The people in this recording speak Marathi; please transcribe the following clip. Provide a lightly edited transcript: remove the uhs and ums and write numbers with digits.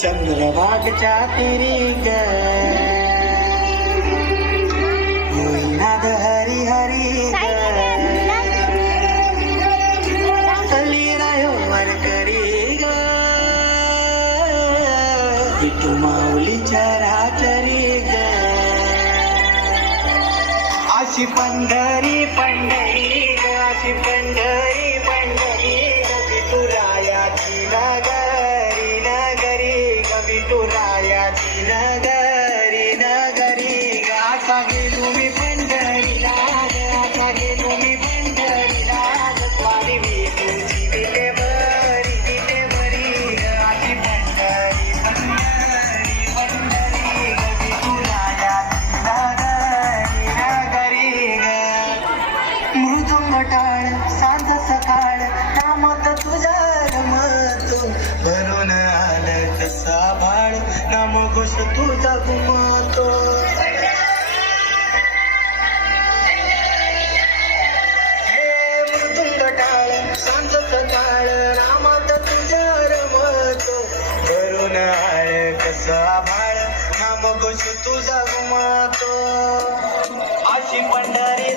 चंद्रभागच्या तिरी ग नाद हरी हरी रायो वरकरी ग विठू माऊलीच्या रातरी ग अशी पंढरी पंढरी ग अशी पंढरी पंढरी ग विठुरायाची नगरी नगरी ग विठुरायाची नगरी नगरी ग आता गेलो मी पंढरीला आता गेलो मी पंढरीला स्वामी विठूची विटे बरी ग अशी पंढरी पंढरी पंढरी ग विठुरायाची नगरी नगरी ग मृदुंग टाळ सांज सकाळ नामात तुझा रमतो भरून आलं कसा भाळ नाम घोष तुझा घुमतो हे मृदुंग टाळ सांज सकाळ नामात तुझा रमतो भरून आलं कसा भाळ नाम घोष तुझा घुमतो अशी पंढरी